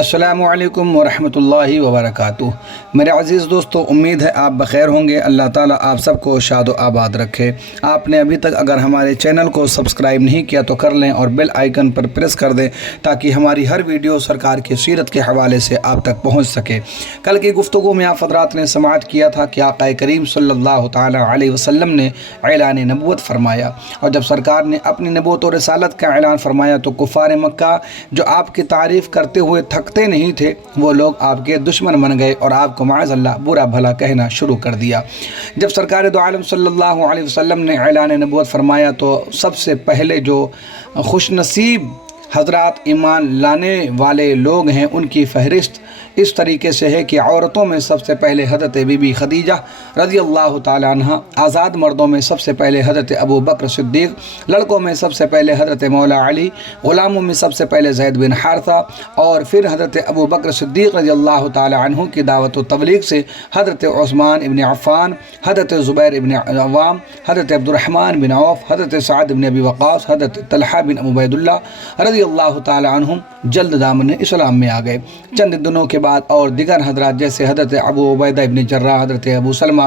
السلام علیکم ورحمۃ اللہ وبرکاتہ۔ میرے عزیز دوستو، امید ہے آپ بخیر ہوں گے۔ اللہ تعالیٰ آپ سب کو شاد و آباد رکھے۔ آپ نے ابھی تک اگر ہمارے چینل کو سبسکرائب نہیں کیا تو کر لیں اور بیل آئیکن پر پریس کر دیں تاکہ ہماری ہر ویڈیو سرکار کی سیرت کے حوالے سے آپ تک پہنچ سکے۔ کل کی گفتگو میں آپ حضرات نے سماعت کیا تھا کہ آقا کریم صلی اللہ تعالیٰ علیہ وسلم نے اعلان نبوت فرمایا، اور جب سرکار نے اپنی نبوت و رسالت کا اعلان فرمایا تو کفار مکہ جو آپ کی تعریف کرتے ہوئے تھکتے نہیں تھے، وہ لوگ آپ کے دشمن بن گئے اور آپ کو معاذ اللہ برا بھلا کہنا شروع کر دیا۔ جب سرکار دو عالم صلی اللہ علیہ وسلم نے اعلان نبوت فرمایا تو سب سے پہلے جو خوش نصیب حضرات ایمان لانے والے لوگ ہیں ان کی فہرست اس طریقے سے ہے کہ عورتوں میں سب سے پہلے حضرت بی بی خدیجہ رضی اللہ تعالیٰ عنہ، آزاد مردوں میں سب سے پہلے حضرت ابو بکر صدیق، لڑکوں میں سب سے پہلے حضرت مولا علی، غلاموں میں سب سے پہلے زید بن حارثہ، اور پھر حضرت ابو بکر صدیق رضی اللہ تعالیٰ عنہ کی دعوت و تبلیغ سے حضرت عثمان ابن عفان، حضرت زبیر ابن عوام، حضرت عبد الرحمن بن عوف، حضرت سعد بن ابی وقاص، حضرت طلحہ بن عبید اللہ رضی اللہ تعالیٰ عنہم جلد دامن اسلام میں آ گئے۔ چند دنوں کے بعد اور دیگر حضرات جیسے حضرت ابو عبیدہ بن جراح، حضرت ابو سلمہ،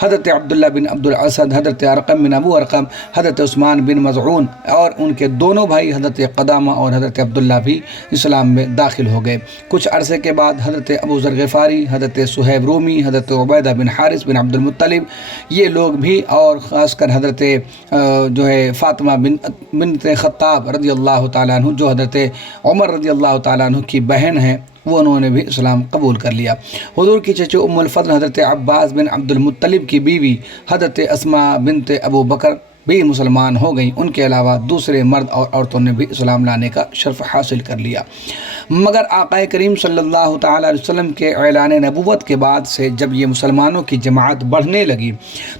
حضرت عبداللہ بن عبد الاسد، حضرت ارقم بن ابو ارقم، حضرت عثمان بن مظعون اور ان کے دونوں بھائی حضرت قدامہ اور حضرت عبداللہ بھی اسلام میں داخل ہو گئے۔ کچھ عرصے کے بعد حضرت ابو ذر غفاری، حضرت صہیب رومی، حضرت عبیدہ بن حارث بن عبد المطلب، یہ لوگ بھی، اور خاص کر حضرت فاطمہ بنت خطاب رضی اللہ تعالیٰ عنہ جو حضرت عمر رضی اللہ تعالیٰ عنہ کی بہن ہیں، وہ انہوں نے بھی اسلام قبول کر لیا۔ حضور کی چچو ام الفضل حضرت عباس بن عبد المطلب کی بیوی حضرت اسماء بنت ابو بکر بھی مسلمان ہو گئیں۔ ان کے علاوہ دوسرے مرد اور عورتوں نے بھی اسلام لانے کا شرف حاصل کر لیا۔ مگر آقا کریم صلی اللہ تعالیٰ علیہ وسلم کے اعلان نبوت کے بعد سے جب یہ مسلمانوں کی جماعت بڑھنے لگی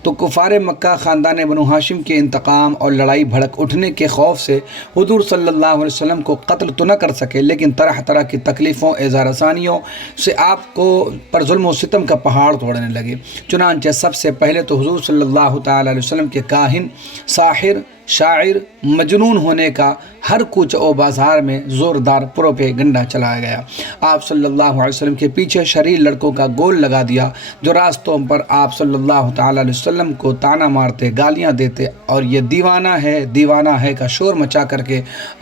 تو کفار مکہ خاندان بنو ہاشم کے انتقام اور لڑائی بھڑک اٹھنے کے خوف سے حضور صلی اللہ علیہ وسلم کو قتل تو نہ کر سکے، لیکن طرح طرح کی تکلیفوں اعزار ثانیوں سے آپ کو پر ظلم و ستم کا پہاڑ توڑنے لگے۔ چنانچہ سب سے پہلے تو حضور صلی اللہ تعالیٰ علیہ وسلم کے کاہن، ساحر، شاعر، مجنون ہونے کا ہر کوچہ و بازار میں زوردار پروپیگنڈا چلایا گیا۔ آپ صلی اللہ علیہ وسلم کے پیچھے شریر لڑکوں کا گول لگا دیا جو راستوں پر آپ صلی اللہ تعالیٰ علیہ وسلم کو تانا مارتے، گالیاں دیتے اور یہ دیوانہ ہے کا شور مچا کر کے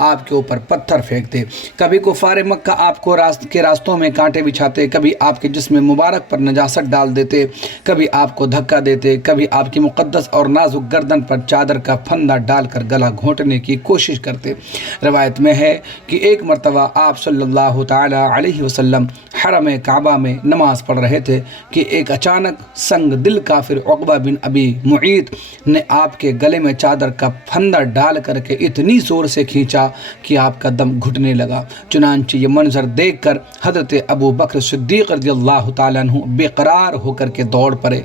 آپ کے اوپر پتھر پھینکتے۔ کبھی کفار مکہ آپ کو راستوں میں کانٹے بچھاتے، کبھی آپ کے جسم مبارک پر نجاست ڈال دیتے، کبھی آپ کو دھکا دیتے، کبھی آپ کی مقدس اور نازک گردن پر چادر کا پھندا ڈال کر گلا گھونٹنے کی کوشش کرتے۔ روایت میں ہے کہ ایک مرتبہ آپ صلی اللہ تعالیٰ علیہ وسلم حرم کعبہ میں نماز پڑھ رہے تھے کہ ایک اچانک سنگ دل کافر عقبہ بن ابی معیط نے آپ کے گلے میں چادر کا پھندا ڈال کر کے اتنی زور سے کھینچا کہ آپ کا دم گھٹنے لگا۔ چنانچہ یہ منظر دیکھ کر حضرت ابو بکر صدیق رضی اللہ تعالیٰ عنہ بے قرار ہو کر کے دوڑ پڑے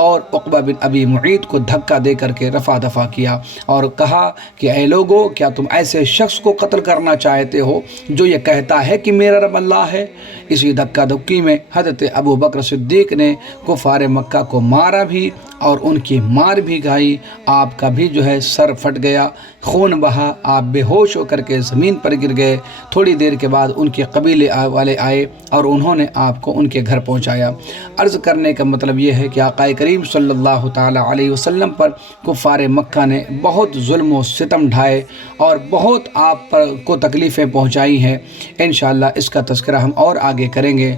اور عقبہ بن ابی معیط کو دھکا دے کر کے رفع دفع کیا اور کہا کہ اے لوگو، کیا تم ایسے شخص کو قتل کرنا چاہتے ہو جو یہ کہتا ہے کہ میرا رب اللہ ہے؟ اسی دھکا دھکی میں حضرت ابو بکر صدیق نے کفار مکہ کو مارا بھی اور ان کی مار بھی کھائی۔ آپ کا بھی سر پھٹ گیا، خون بہا، آپ بے ہوش ہو کر کے زمین پر گر گئے۔ تھوڑی دیر کے بعد ان کے قبیلے والے آئے اور انہوں نے آپ کو ان کے گھر پہنچایا۔ عرض کرنے کا مطلب یہ ہے کہ آقا کریم صلی اللہ تعالیٰ علیہ وسلم پر کفار مکہ نے بہت ظلم و ستم ڈھائے اور بہت آپ پر کو تکلیفیں پہنچائی ہیں۔ انشاءاللہ اس کا تذکرہ ہم اور آگے کریں گے۔